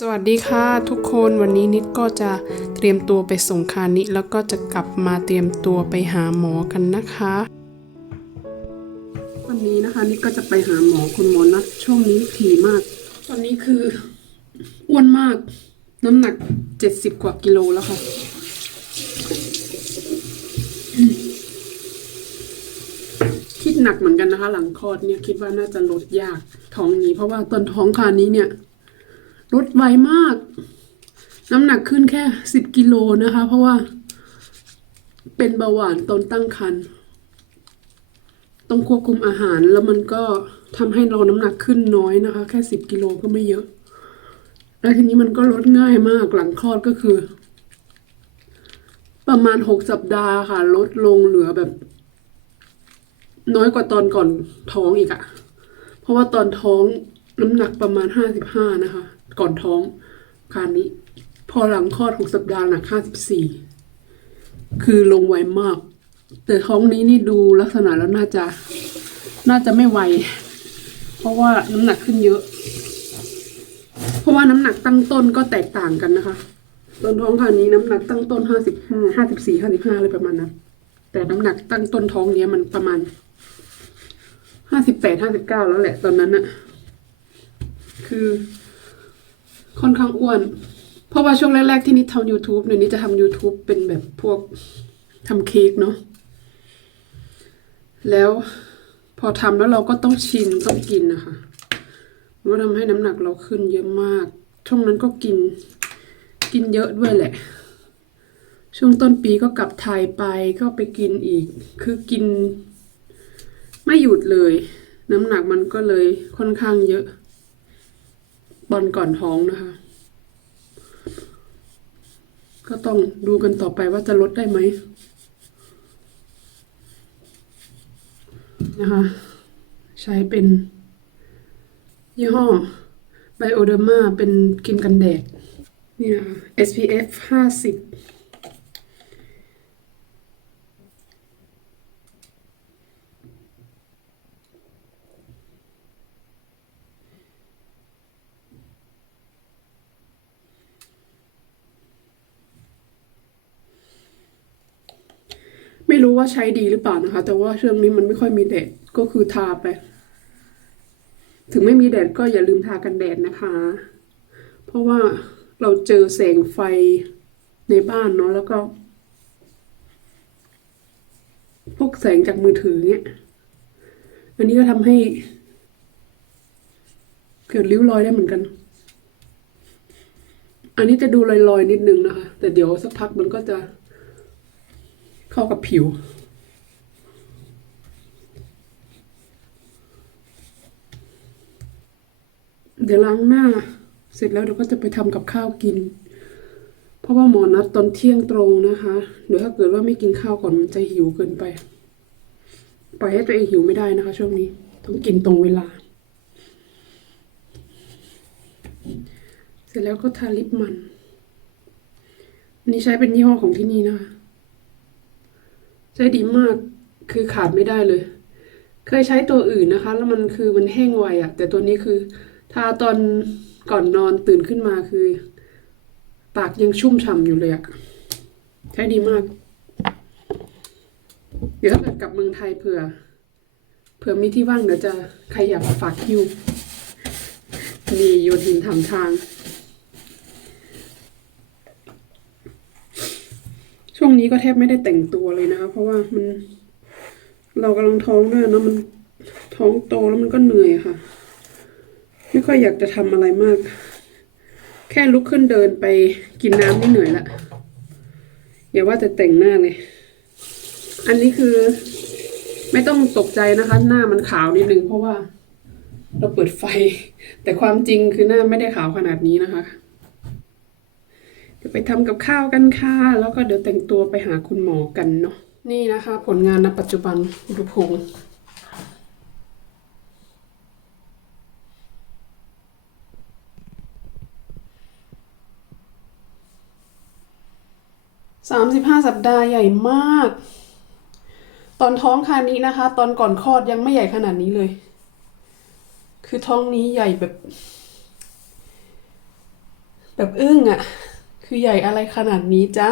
สวัสดีค่ะทุกคนวันนี้นิดก็จะเตรียมตัวไปส่งคานิแล้วก็จะกลับมาเตรียมตัวไปหาหมอกันนะคะ วันนี้นะคะนิดก็จะไปหาหมอคุณหมอนัดช่วงนี้ถี่มาก ตอนนี้คืออ้วนมาก น้ำหนักเจ็ดสิบกว่ากิโลแล้วค่ะคิดหนักเหมือนกันนะคะ หลังคลอดเนี่ยคิดว่าน่าจะลดยากท้องนี้ เพราะว่าตอนท้องคานี้เนี่ย ลดไวมาก น้ำหนักขึ้นแค่สิบกิโลนะคะ เพราะว่า เป็นเบาหวานตอนตั้งครรภ์ต้องควบคุมอาหารแล้วมันก็ทำให้เราน้ำหนักขึ้นน้อยนะคะ แค่สิบกิโลก็ไม่เยอะ แล้วทีนี้มันก็ลดง่ายมากหลังคลอดก็คือ ประมาณหกสัปดาห์ค่ะ ลดลงเหลือแบบ น้อยกว่าตอนก่อนท้องอีกอะเพราะว่าตอนท้องน้ำหนักประมาณห้าสิบห้านะคะ ก่อนท้องคราวนี้ พอหลังคลอดหกสัปดาห์หนักห้าสิบสี่คือลงไวมาก แต่ท้องนี้นี่ดูลักษณะแล้วน่าจะ น่าจะไม่ไว เพราะว่าน้ำหนักขึ้นเยอะ เพราะว่าน้ำหนักตั้งต้นก็แตกต่างกันนะคะตอนท้องคราวนี้น้ำหนักตั้งต้นห้าสิบห้าห้าสิบสี่ห้าสิบห้าอะไรประมาณนั้นแต่น้ำหนักตั้งต้นท้องเนี้ยมันประมาณห้าสิบแปดห้าสิบเก้าแล้วแหละตอนนั้นอะคือ ค่อนข้างอ้วน เพราะว่าช่วงแรก ๆ ที่นิดทำ YouTube เนี่ยนิดจะทำ YouTube เป็นแบบพวกทำเค้กเนาะแล้วพอทำแล้วเราก็ต้องชิมต้องกินนะคะมันทำให้น้ำหนักเราขึ้นเยอะมาก ช่วงนั้นก็กินกินเยอะด้วยแหละ ช่วงต้นปีก็กลับไทยไปก็ไปกินอีก คือกิน ไม่หยุดเลย น้ำหนักมันก็เลยค่อนข้างเยอะ ตอนก่อนท้องนะคะ ก็ต้องดูกันต่อไปว่าจะลดได้ไหมนะคะ ใช้เป็น ยี่ห้อไบโอเดอร์มาเป็นครีมกันแดดนี่นะคะ SPF 50 ว่าใช้ดีหรือเปล่านะคะ แต่ว่าช่วงนี้มันไม่ค่อยมีแดดก็คือทาไป ถึงไม่มีแดดก็อย่าลืมทากันแดดนะคะ เพราะว่าเราเจอแสงไฟในบ้านเนาะแล้วก็ พวกแสงจากมือถือเนี่ยอันนี้ก็ทำให้ เกิดริ้วรอยได้เหมือนกัน อันนี้จะดูลอยๆนิดนึงนะคะ แต่เดี๋ยวสักพักมันก็จะ เข้ากับผิว เดี๋ยวล้างหน้า เสร็จแล้วเดี๋ยวก็จะไปทำกับข้าวกิน เพราะว่าหมอนัดตอนเที่ยงตรงนะคะเดี๋ยวถ้าเกิดว่าไม่กินข้าวก่อนมันจะหิวเกินไป ปล่อยให้ตัวเองหิวไม่ได้นะคะ ช่วงนี้ต้องกินตรงเวลา เสร็จแล้วก็ทาลิปมันนนี้ใช้เป็นยี่ห้อของที่นี่นะคะ ใช้ดีมากคือขาดไม่ได้เลย เคยใช้ตัวอื่นนะคะ แล้วมันคือมันแห้งไวอะแต่ตัวนี้คือทาตอนก่อนนอนตื่นขึ้นมาคือ ปากยังชุ่มฉ่ำอยู่เลยอะใช้ดีมาก เดี๋ยวถ้าเกิดกลับเมืองไทยเผื่อ เผื่อมีที่ว่างเดี๋ยวจะใครอยากฝากคิวนี่โยทินทำทาง ช่วงนี้ก็แทบไม่ได้แต่งตัวเลยนะคะ เพราะว่ามัน เรากำลังท้องด้วยนะมันท้องโตแล้วมันก็เหนื่อยค่ะ ไม่ค่อยอยากจะทำอะไรมาก แค่ลุกขึ้นเดินไปกินน้ำนี่เหนื่อยละอย่าว่าแต่แต่งหน้าเลย อันนี้คือไม่ต้องตกใจนะคะ หน้ามันขาวนิดนึงเพราะว่า เราเปิดไฟ แต่ความจริงคือหน้าไม่ได้ขาวขนาดนี้นะคะ ไปทำกับข้าวกันค่ะ แล้วก็เดี๋ยวแต่งตัวไปหาคุณหมอกันเนาะนี่นะคะ ผลงานณปัจจุบันอุณหภูมิสามสิบห้าสัปดาห์ใหญ่มาก ตอนท้องคานี้นะคะ ตอนก่อนคลอดยังไม่ใหญ่ขนาดนี้เลย คือท้องนี้ใหญ่แบบ แบบอึ้งอะ คือใหญ่อะไรขนาดนี้จ๊ะ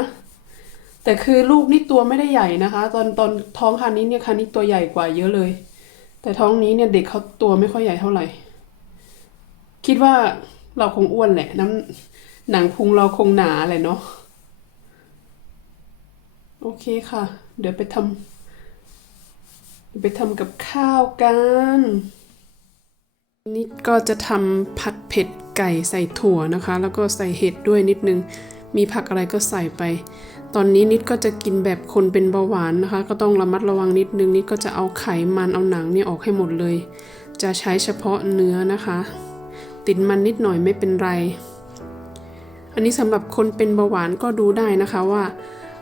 แต่คือลูกนี่ตัวไม่ได้ใหญ่นะคะ ตอนตอนท้องคันนี้เนี่ยคันนี้ตัวใหญ่กว่าเยอะเลย แต่ท้องนี้เนี่ยเด็กเขาตัวไม่ค่อยใหญ่เท่าไหร่ คิดว่าเราคงอ้วนแหละ น้ำหนังพุงเราคงหนาแหละเนาะ โอเคค่ะ เดี๋ยวไปทำเดี๋ยวไปทำกับข้าวกัน นี่ก็จะทำผัดเผ็ดไก่ใส่ถั่วนะคะ แล้วก็ใส่เห็ดด้วยนิดนึง มีผักอะไรก็ใส่ไป ตอนนี้นิดก็จะกินแบบคนเป็นเบาหวานนะคะ ก็ต้องระมัดระวังนิดนึงนิดก็จะเอาไขมันเอาหนังเนี่ยออกให้หมดเลย จะใช้เฉพาะเนื้อนะคะ ติดมันนิดหน่อยไม่เป็นไร อันนี้สำหรับคนเป็นเบาหวานก็ดูได้นะคะว่า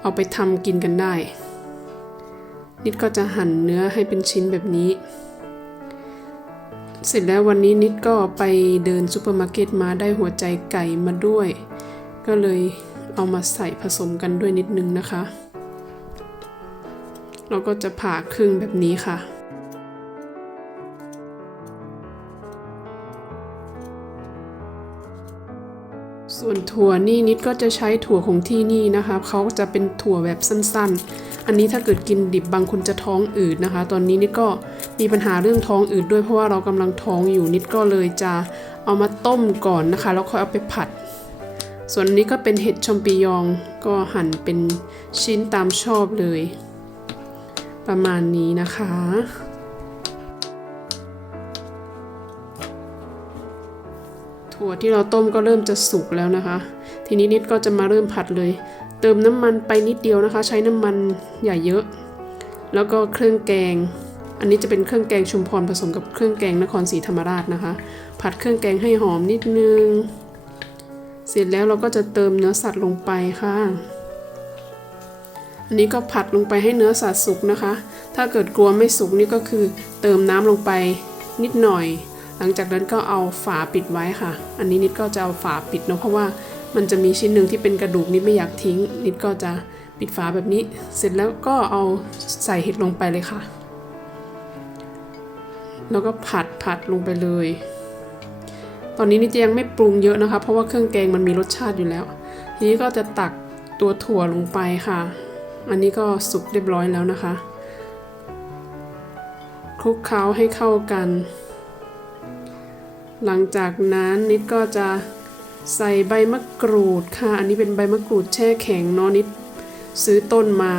เอาไปทำกินกันได้ นิดก็จะหั่นเนื้อให้เป็นชิ้นแบบนี้ เสร็จแล้ววันนี้นิดก็ไปเดินซูเปอร์มาร์เก็ตมาได้หัวใจไก่มาด้วย ก็เลยเอามาใส่ผสมกันด้วยนิดนึงนะคะ เราก็จะผ่าครึ่งแบบนี้ค่ะส่วนถั่วนี่นิดก็จะใช้ถั่วของที่นี่นะคะเขาจะเป็นถั่วแบบสั้นๆ อันนี้ถ้าเกิดกินดิบบางคนจะท้องอืดนะคะ ตอนนี้นิดก็มีปัญหาเรื่องท้องอืดด้วยเพราะว่าเรากำลังท้องอยู่นิดก็เลยจะเอามาต้มก่อนนะคะ แล้วค่อยเอาไปผัด ส่วนนี้ก็เป็นเห็ดชมปิยองก็หั่นเป็นชิ้นตามชอบเลย ประมาณนี้นะคะถั่วที่เราต้มก็เริ่มจะสุกแล้วนะคะ ทีนี้นิดก็จะมาเริ่มผัดเลย เติมน้ำมันไปนิดเดียวนะคะ ใช้น้ำมันอย่าเยอะ แล้วก็เครื่องแกง อันนี้จะเป็นเครื่องแกงชุมพรผสมกับเครื่องแกงนครศรีธรรมราชนะคะ ผัดเครื่องแกงให้หอมนิดนึง เสร็จแล้วเราก็จะเติมเนื้อสัตว์ลงไปค่ะอันนี้ก็ผัดลงไปให้เนื้อสัตว์สุกนะคะ ถ้าเกิดกลัวไม่สุกนี่ก็คือเติมน้ำลงไปนิดหน่อย หลังจากนั้นก็เอาฝาปิดไว้ค่ะ อันนี้นิดก็จะเอาฝาปิดเนาะเพราะว่า มันจะมีชิ้นหนึ่งที่เป็นกระดูกนิดไม่อยากทิ้ง นิดก็จะปิดฝาแบบนี้ เสร็จแล้วก็เอาใส่เห็ดลงไปเลยค่ะ แล้วก็ผัดผัดลงไปเลย ตอนนี้นิดยังไม่ปรุงเยอะนะคะ เพราะว่าเครื่องแกงมันมีรสชาติอยู่แล้ว ทีนี้ก็จะตักตัวถั่วลงไปค่ะ อันนี้ก็สุกเรียบร้อยแล้วนะคะคลุกเคล้าให้เข้ากัน หลังจากนั้นนิดก็จะ ใส่ใบมะกรูดค่ะ อันนี้เป็นใบมะกรูดแช่แข็งเนาะนิด ซื้อต้นมา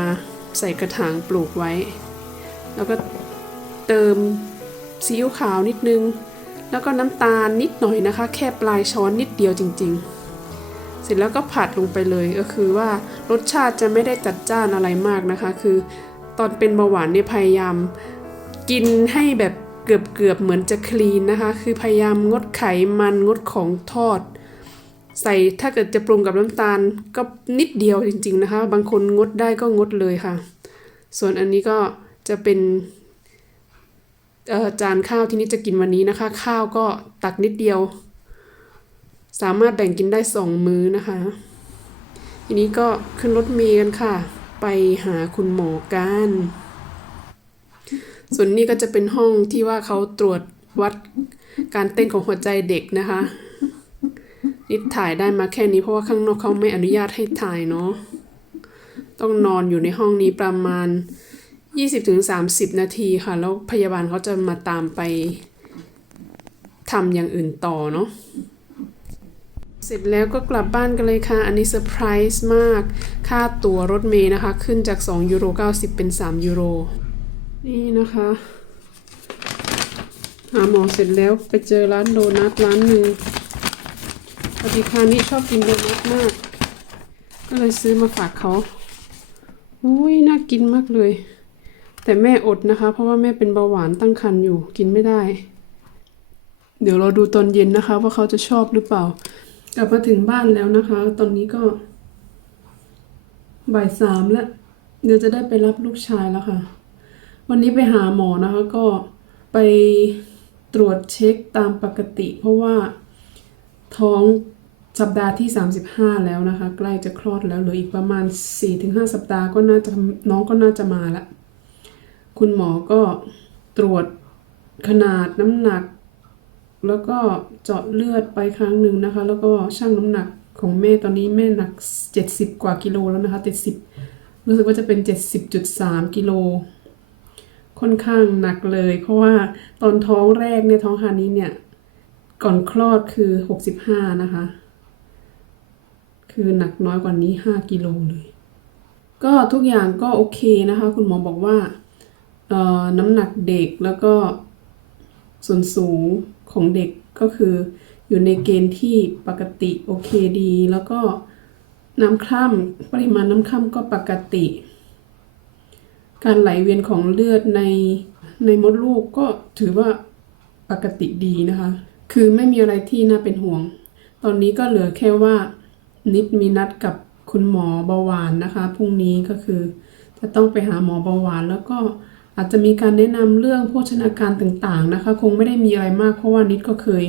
ใส่กระถางปลูกไว้ แล้วก็เติมซีอิ๊วขาวนิดนึง แล้วก็น้ำตาลนิดหน่อยนะคะ แค่ปลายช้อนนิดเดียวจริง ๆ เสร็จแล้วก็ผัดลงไปเลยก็คือว่ารสชาติจะไม่ได้จัดจ้านอะไรมากนะคะ คือตอนเป็นเบาหวานเนี่ยพยายามกินให้แบบเกือบเกือบเหมือนจะคลีนนะคะ คือพยายามงดไขมันงดของทอด ใส่ถ้าเกิดจะปรุงกับน้ำตาลก็นิดเดียวจริง ๆนะคะ บางคนงดได้ก็งดเลยค่ะ ส่วนอันนี้ก็จะเป็นจานข้าวที่นี่จะกินวันนี้นะคะ ข้าวก็ตักนิดเดียว สามารถแบ่งกินได้สองมื้อนะคะ ทีนี้ก็ขึ้นรถเมล์กันค่ะ ไปหาคุณหมอกันส่วนนี้ก็จะเป็นห้องที่ว่าเขาตรวจวัดการเต้นของหัวใจเด็กนะคะ นิดถ่ายได้มาแค่นี้เพราะว่าข้างนอกเขาไม่อนุญาตให้ถ่ายเนาะ ต้องนอนอยู่ในห้องนี้ประมาณ 20-30 นาทีค่ะ แล้วพยาบาลเขาจะมาตามไปทำอย่างอื่นต่อเนาะเสร็จแล้วก็กลับบ้านกันเลยค่ะ อันนี้เซอร์ไพรส์มาก ค่าตั๋วรถเมล์นะคะ ขึ้นจาก2ยูโร90 เป็น 3 ยูโร นี่นะคะ หาหมอเสร็จแล้วไปเจอร้านโดนัทร้านหนึ่ง ปฏิคานี่ชอบกินโดนัทมาก ก็เลยซื้อมาฝากเขาอุ้ยน่ากินมากเลย แต่แม่อดนะคะ เพราะว่าแม่เป็นเบาหวานตั้งครรภ์อยู่กินไม่ได้ เดี๋ยวเราดูตอนเย็นนะคะ ว่าเขาจะชอบหรือเปล่า กลับมาถึงบ้านแล้วนะคะ ตอนนี้ก็บ่ายสามแล้ว เดี๋ยวจะได้ไปรับลูกชายแล้วค่ะ วันนี้ไปหาหมอนะคะก็ไปตรวจเช็คตามปกติ เพราะว่า ท้องสัปดาห์ที่ 35 แล้วนะคะ ใกล้จะคลอดแล้วเหลืออีกประมาณ 4-5 สัปดาห์ก็น่าจะน้องก็น่าจะมาละคุณหมอก็ตรวจขนาดน้ำหนัก แล้วก็เจาะเลือดไปครั้งหนึ่งนะคะ แล้วก็ชั่งน้ำหนักของแม่ตอนนี้แม่หนัก 70 กว่ากิโลแล้วนะคะ 70 รู้สึกว่าจะเป็น 70.3 กิโลค่อนข้างหนักเลย เพราะว่าตอนท้องแรกเนี่ยท้องคานี้เนี่ย ก่อนคลอดคือ 65 นะคะ คือหนักน้อยกว่านี้ 5 กิโลเลย ก็ทุกอย่างก็โอเคนะคะ คุณหมอบอกว่าน้ำหนักเด็กแล้วก็ส่วนสูงของเด็กก็คืออยู่ในเกณฑ์ที่ปกติโอเคดี แล้วก็น้ำคร่ำปริมาณน้ำคร่ำก็ปกติ การไหลเวียนของเลือดในในมดลูกก็ถือว่าปกติดีนะคะ คือไม่มีอะไรที่น่าเป็นห่วง ตอนนี้ก็เหลือแค่ว่านิดมีนัดกับคุณหมอเบาหวานนะคะพรุ่งนี้ก็คือ จะต้องไปหาหมอเบาหวาน แล้วก็อาจจะมีการแนะนำเรื่องโภชนาการต่างๆนะคะ คงไม่ได้มีอะไรมาก เพราะว่านิดก็เคย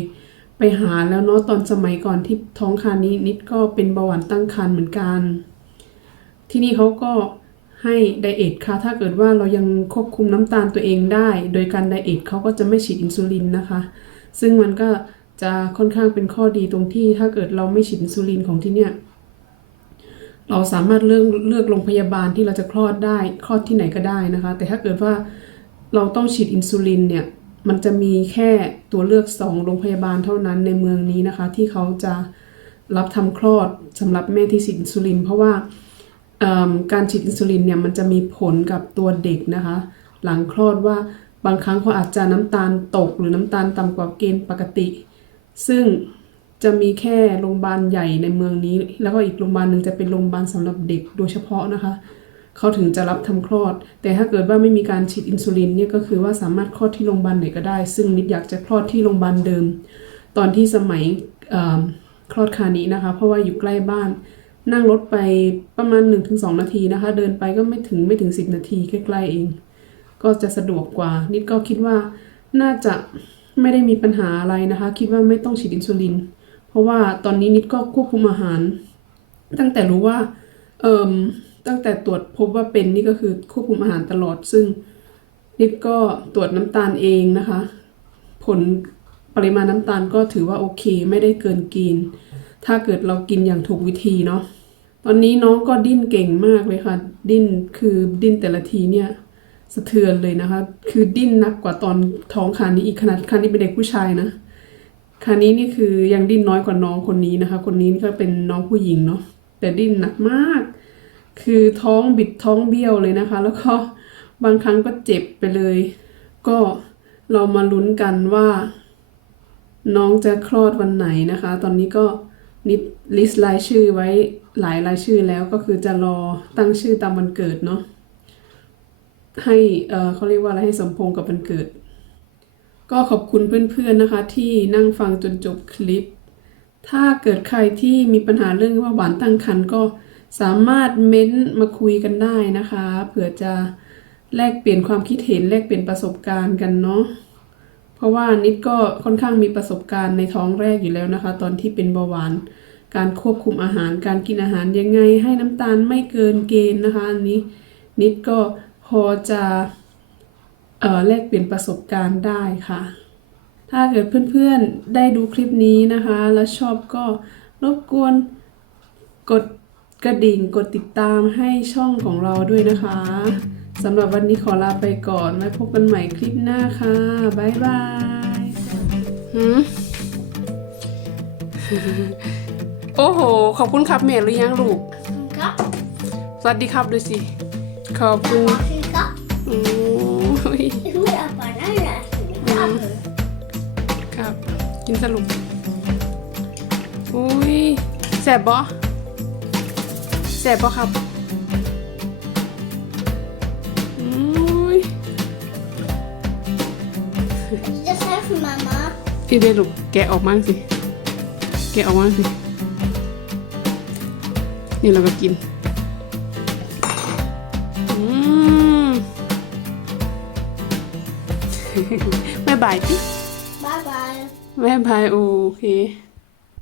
ไปหาแล้วเนาะตอนสมัยก่อนที่ท้องครรภ์นี้นิดก็เป็นเบาหวานตั้งครรภ์เหมือนกัน ที่นี่เขาก็ให้ไดเอทค่ะ ถ้าเกิดว่าเรายังควบคุมน้ำตาลตัวเองได้ โดยการไดเอทเขาก็จะไม่ฉีดอินซูลินนะคะ ซึ่งมันก็จะค่อนข้างเป็นข้อดีตรงที่ถ้าเกิดเราไม่ฉีดอินซูลินของที่เนี่ยเราสามารถเลือกเลือกโรงพยาบาลที่เราจะคลอดได้คลอดที่ไหนก็ได้นะคะ แต่ถ้าเกิดว่าเราต้องฉีดอินซูลินเนี่ยมันจะมีแค่ตัวเลือกสองโรงพยาบาลเท่านั้นในเมืองนี้นะคะ ที่เขาจะรับทำคลอดสำหรับแม่ที่ฉีดอินซูลิน เพราะว่าการฉีดอินซูลินเนี่ยมันจะมีผลกับตัวเด็กนะคะ หลังคลอดว่า บางครั้งเขาอาจจะน้ำตาลตกหรือน้ำตาลต่ำกว่าเกณฑ์ปกติ ซึ่งจะมีแค่โรงพยาบาลใหญ่ในเมืองนี้ แล้วก็อีกโรงพยาบาลหนึ่งจะเป็นโรงพยาบาลสำหรับเด็กโดยเฉพาะนะคะเขาถึงจะรับทำคลอด แต่ถ้าเกิดว่าไม่มีการฉีดอินซูลินเนี่ยก็คือว่าสามารถคลอดที่โรงพยาบาลไหนก็ได้ ซึ่งนิดอยากจะคลอดที่โรงพยาบาลเดิม ตอนที่สมัยคลอดคานี้นะคะ เพราะว่าอยู่ใกล้บ้าน นั่งรถไปประมาณ 1-2 นาทีนะคะ เดินไปก็ไม่ถึงไม่ถึง 10 นาทีใกล้ๆเอง ก็จะสะดวกกว่า นิดก็คิดว่าน่าจะไม่ได้มีปัญหาอะไรนะคะ คิดว่าไม่ต้องฉีดอินซูลิน เพราะว่าตอนนี้นิดก็ควบคุมอาหาร ตั้งแต่รู้ว่าเอ่มตั้งแต่ตรวจพบว่าเป็นนี่ก็คือควบคุมอาหารตลอด ซึ่งนิดก็ตรวจน้ำตาลเองนะคะ ผลปริมาณน้ำตาลก็ถือว่าโอเค ไม่ได้เกินกณฑ์ถ้าเกิดเรากินอย่างถูกวิธีเนาะตอนนี้น้องก็ดิ้นเก่งมากเลยค่ะ ดิ้นคือดิ้นแต่ละทีเนี่ย สะเทือนเลยนะคะ คือดิ้นหนักกว่าตอนท้องคานี้อีกขนาดคานี้เป็นเด็กผู้ชายนะคานี้นี่คือยังดิ้นน้อยกว่าน้องคนนี้นะคะ คนนี้ก็เป็นน้องผู้หญิงเนาะแต่ดิ้นหนักมาก คือท้องบิดท้องเบี้ยวเลยนะคะ แล้วก็บางครั้งก็เจ็บไปเลย ก็เรามาลุ้นกันว่า น้องจะคลอดวันไหนนะคะ ตอนนี้ก็นิดลิสต์รายชื่อไว้หลายรายชื่อแล้วก็คือจะรอตั้งชื่อตามวันเกิดเนาะ ให้เขาเรียกว่าอะไรให้สมพงกับวันเกิด ก็ขอบคุณเพื่อนๆนะคะ ที่นั่งฟังจนจบคลิป ถ้าเกิดใครที่มีปัญหาเรื่องว่าหวานตั้งครรภ์ก็สามารถเม้นต์มาคุยกันได้นะคะเผื่อจะแลกเปลี่ยนความคิดเห็นแลกเปลี่ยนประสบการณ์กันเนาะเพราะว่านิดก็ค่อนข้างมีประสบการณ์ในท้องแรกอยู่แล้วนะคะ ตอนที่เป็นเบาหวาน การควบคุมอาหาร การกินอาหารยังไง ให้น้ำตาลไม่เกินเกณฑ์นะคะอันนี้ นิดก็ พอจะเอ่อแลกเปลี่ยนประสบการณ์ได้ค่ะ ถ้าเกิดเพื่อนๆได้ดูคลิปนี้นะคะ แล้วชอบก็รบกวนกดกระดิ่งกดติดตามให้ช่องของเราด้วยนะคะสำหรับวันนี้ขอลาไปก่อนไว้พบกันใหม่คลิปหน้าค่ะ บ๊ายบายหืมโอ้โห ขอบคุณครับแม่หรือยังลูก ครับ สวัสดีครับดูสิ ขอบคุณครับโอ้ยไม่เอาไปนั่นแหละครับครับ กินสรุป อุ้ยแสบบ่แสบบ่ครับ อุ้ยจะใช้คุณมาม่าพี่เดลูกแกะออกมาสิ แกะออกมาสิ นี่เราก็กิน แม่บายจิบายบายแม่บายโอเค